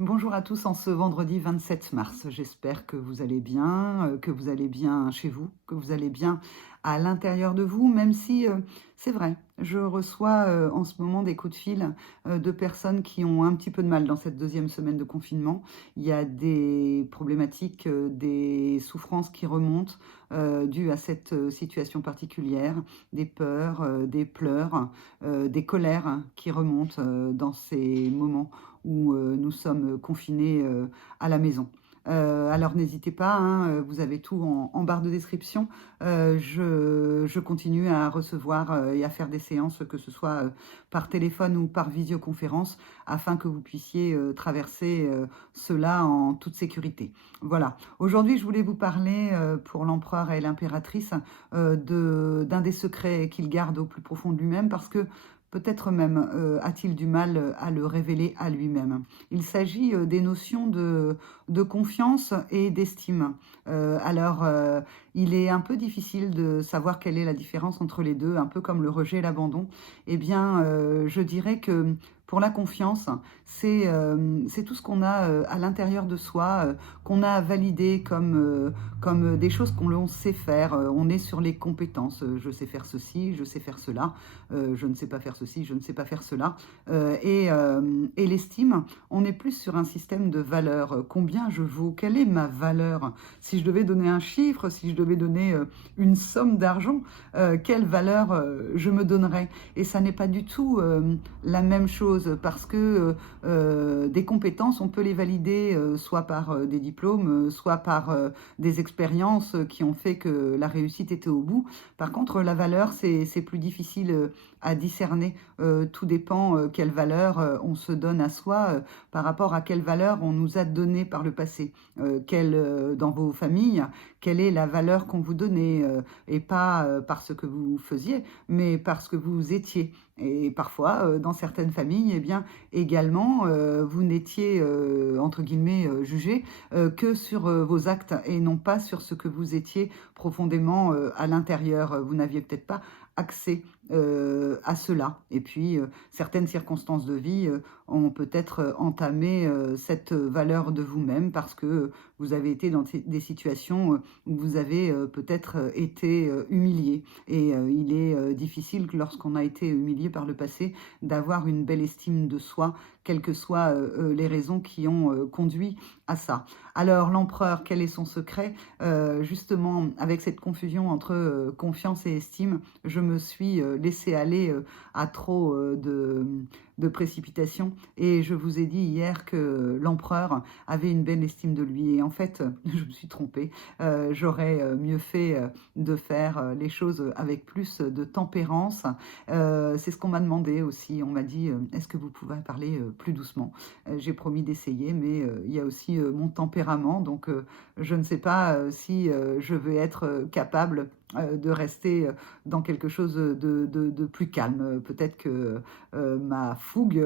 Bonjour à tous en ce vendredi 27 mars. J'espère que vous allez bien chez vous, que vous allez bien à l'intérieur de vous, même si c'est vrai, je reçois en ce moment des coups de fil de personnes qui ont un petit peu de mal dans cette deuxième semaine de confinement. Il y a des problématiques, des souffrances qui remontent dues à cette situation particulière, des peurs, des pleurs, des colères qui remontent dans ces moments où nous sommes confinés à la maison. Alors n'hésitez pas, hein, vous avez tout en barre de description. Je continue à recevoir et à faire des séances, que ce soit par téléphone ou par visioconférence, afin que vous puissiez traverser cela en toute sécurité. Voilà. Aujourd'hui, je voulais vous parler pour l'empereur et l'impératrice d'un des secrets qu'il garde au plus profond de lui-même, parce que peut-être même a-t-il du mal à le révéler à lui-même. Il s'agit des notions de confiance et d'estime. Il est un peu difficile de savoir quelle est la différence entre les deux, un peu comme le rejet et l'abandon. Eh bien, je dirais que pour la confiance, c'est tout ce qu'on a à l'intérieur de soi, qu'on a validé comme des choses qu'on l'on sait faire. On est sur les compétences. Je sais faire ceci, je sais faire cela, je ne sais pas faire ceci, je ne sais pas faire cela. Et l'estime, on est plus sur un système de valeurs. Combien je vaux? Quelle est ma valeur? Si je devais donner un chiffre, si je devais donner une somme d'argent, quelle valeur je me donnerais? Et ça n'est pas du tout la même chose, parce que des compétences, on peut les valider soit par des diplômes, soit par des expériences qui ont fait que la réussite était au bout. Par contre, la valeur, c'est plus difficile à discerner. Tout dépend quelle valeur on se donne à soi par rapport à quelle valeur on nous a donné par le passé. Dans vos familles, quelle est la valeur qu'on vous donnait, et pas parce que vous faisiez, mais parce que vous étiez. Et parfois, dans certaines familles, eh bien, également, vous n'étiez, entre guillemets, jugé que sur vos actes et non pas sur ce que vous étiez profondément à l'intérieur. Vous n'aviez peut-être pas accès à cela. Et puis, certaines circonstances de vie ont peut-être entamé cette valeur de vous-même, parce que vous avez été dans des situations où vous avez peut-être été humilié. Et il est difficile, lorsqu'on a été humilié par le passé, d'avoir une belle estime de soi, quelles que soient les raisons qui ont conduit à ça. Alors l'empereur, quel est son secret? Justement, avec cette confusion entre confiance et estime, je me suis laissée aller à trop de précipitation, et je vous ai dit hier que l'empereur avait une belle estime de lui. Et en fait, je me suis trompée. J'aurais mieux fait de faire les choses avec plus de tempérance. C'est ce qu'on m'a demandé aussi. On m'a dit, est-ce que vous pouvez parler plus doucement? J'ai promis d'essayer, mais il y a aussi mon tempérament. Donc, je ne sais pas si je vais être capable de rester dans quelque chose de plus calme. Peut-être que ma fougue,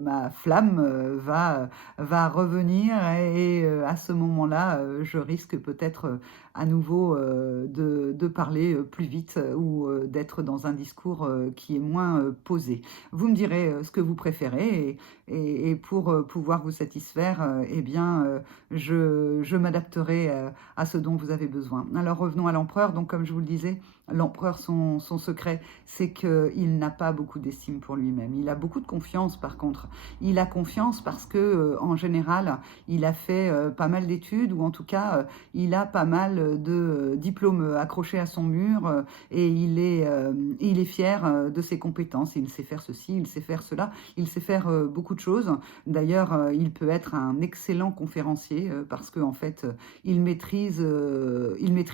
ma flamme va revenir, et à ce moment-là, je risque peut-être à nouveau de parler plus vite, ou d'être dans un discours qui est moins posé. Vous me direz ce que vous préférez, et pour pouvoir vous satisfaire, eh bien, je m'adapterai à ce dont vous avez besoin. Alors revenons à l'empereur. Donc comme je vous le disais, l'empereur, son secret, c'est qu'il n'a pas beaucoup d'estime pour lui-même. Il a beaucoup de confiance, par contre. Il a confiance parce que, en général, il a fait pas mal d'études, ou en tout cas, il a pas mal de diplômes accrochés à son mur, et il est fier de ses compétences. Il sait faire ceci, il sait faire cela, il sait faire beaucoup de choses. D'ailleurs, il peut être un excellent conférencier parce qu'en fait, il maîtrise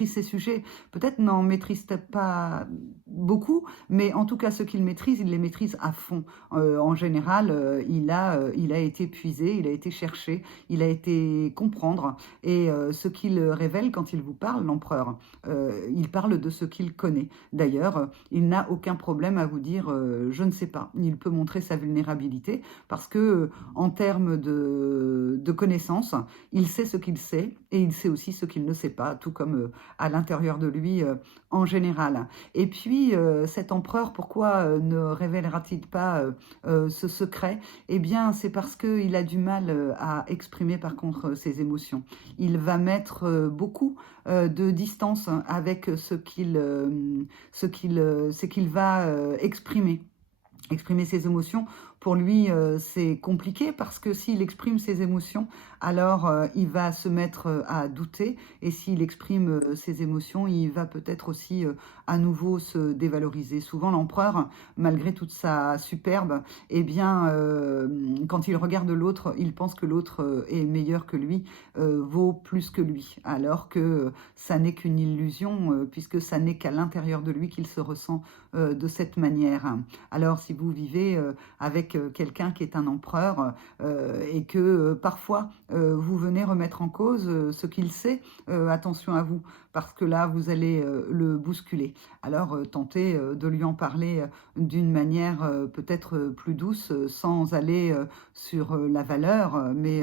ses sujets. Peut-être n'en maîtrise pas beaucoup, mais en tout cas, ce qu'il maîtrise, il les maîtrise à fond. En général, il a été puisé, il a été cherché, il a été comprendre. Et ce qu'il révèle quand il vous parle, l'empereur. Il parle de ce qu'il connaît. D'ailleurs, il n'a aucun problème à vous dire je ne sais pas. Il peut montrer sa vulnérabilité parce que, en termes de connaissances, il sait ce qu'il sait et il sait aussi ce qu'il ne sait pas, tout comme à l'intérieur de lui en général. Et puis, cet empereur, pourquoi ne révélera-t-il pas ce secret? Eh bien, c'est parce qu'il a du mal à exprimer par contre ses émotions. Il va mettre beaucoup de distance avec ce qu'il va exprimer ses émotions. Pour lui, c'est compliqué parce que s'il exprime ses émotions, alors il va se mettre à douter. Et s'il exprime ses émotions, il va peut-être aussi à nouveau se dévaloriser. Souvent, l'empereur, malgré toute sa superbe, eh bien, quand il regarde l'autre, il pense que l'autre est meilleur que lui, vaut plus que lui. Alors que ça n'est qu'une illusion, puisque ça n'est qu'à l'intérieur de lui qu'il se ressent de cette manière. Alors, si vous vivez avec quelqu'un qui est un empereur et que parfois vous venez remettre en cause ce qu'il sait, attention à vous, parce que là, vous allez le bousculer. Alors, tentez de lui en parler d'une manière peut-être plus douce, sans aller sur la valeur, mais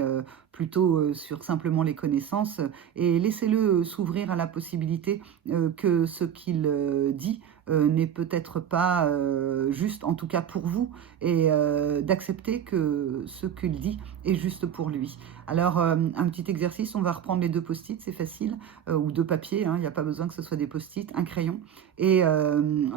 plutôt sur simplement les connaissances, et laissez-le s'ouvrir à la possibilité que ce qu'il dit n'est peut-être pas juste, en tout cas pour vous, et d'accepter que ce qu'il dit est juste pour lui. Alors, un petit exercice, on va reprendre les deux post-it, c'est facile, ou deux papiers, hein, il n'y a pas besoin que ce soit des post-it, un crayon, et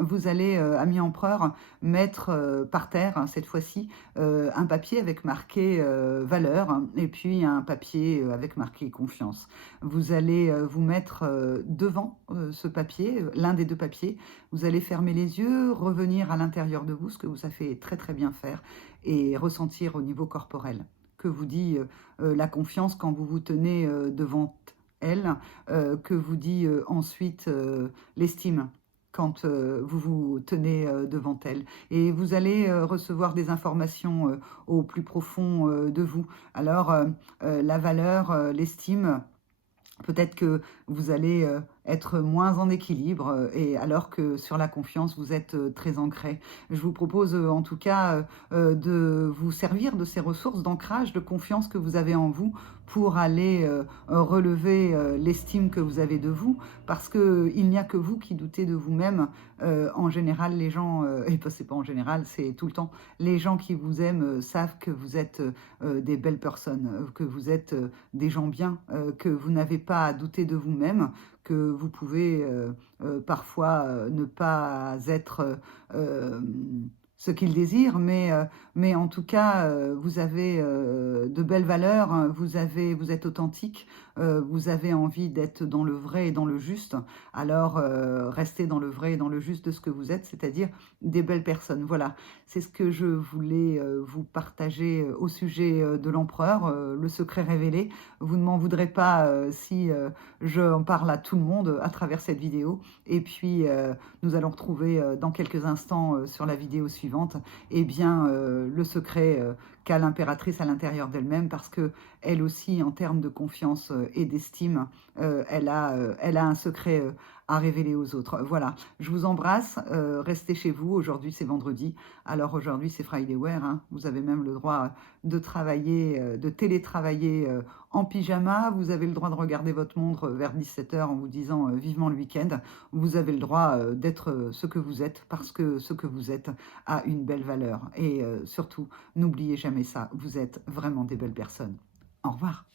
vous allez, ami empereur, mettre par terre, hein, cette fois-ci, un papier avec marqué valeur, et puis un papier avec marqué confiance. Vous allez vous mettre devant ce papier, l'un des deux papiers, vous allez fermer les yeux, revenir à l'intérieur de vous, ce que vous savez très très bien faire, et ressentir au niveau corporel que vous dit la confiance quand vous vous tenez devant elle, que vous dit ensuite l'estime quand vous vous tenez devant elle. Et vous allez recevoir des informations au plus profond de vous. Alors, la valeur, l'estime, peut-être que vous allez être moins en équilibre, et alors que sur la confiance, vous êtes très ancré. Je vous propose en tout cas de vous servir de ces ressources d'ancrage, de confiance que vous avez en vous pour aller relever l'estime que vous avez de vous, parce qu'il n'y a que vous qui doutez de vous-même. En général, les gens, et c'est pas en général, c'est tout le temps, les gens qui vous aiment savent que vous êtes des belles personnes, que vous êtes des gens bien, que vous n'avez pas à douter de vous-même, que vous pouvez parfois ne pas être ce qu'ils désirent, mais en tout cas, vous avez de belles valeurs, hein, vous êtes authentique, vous avez envie d'être dans le vrai et dans le juste, alors restez dans le vrai et dans le juste de ce que vous êtes, c'est-à-dire des belles personnes. Voilà, c'est ce que je voulais vous partager au sujet de l'empereur, le secret révélé. Vous ne m'en voudrez pas si j'en parle à tout le monde à travers cette vidéo. Et puis, nous allons retrouver dans quelques instants sur la vidéo suivante, eh bien, le secret qu'a l'impératrice à l'intérieur d'elle-même, parce que elle aussi, en termes de confiance et d'estime, elle a un secret à révéler aux autres. Voilà, je vous embrasse, restez chez vous. Aujourd'hui, c'est vendredi, alors aujourd'hui, c'est Friday Wear, hein. Vous avez même le droit de travailler, de télétravailler en pyjama. Vous avez le droit de regarder votre montre vers 17 h en vous disant vivement le week-end. Vous avez le droit d'être ce que vous êtes, parce que ce que vous êtes a une belle valeur. Et surtout, n'oubliez jamais ça, vous êtes vraiment des belles personnes. Au revoir.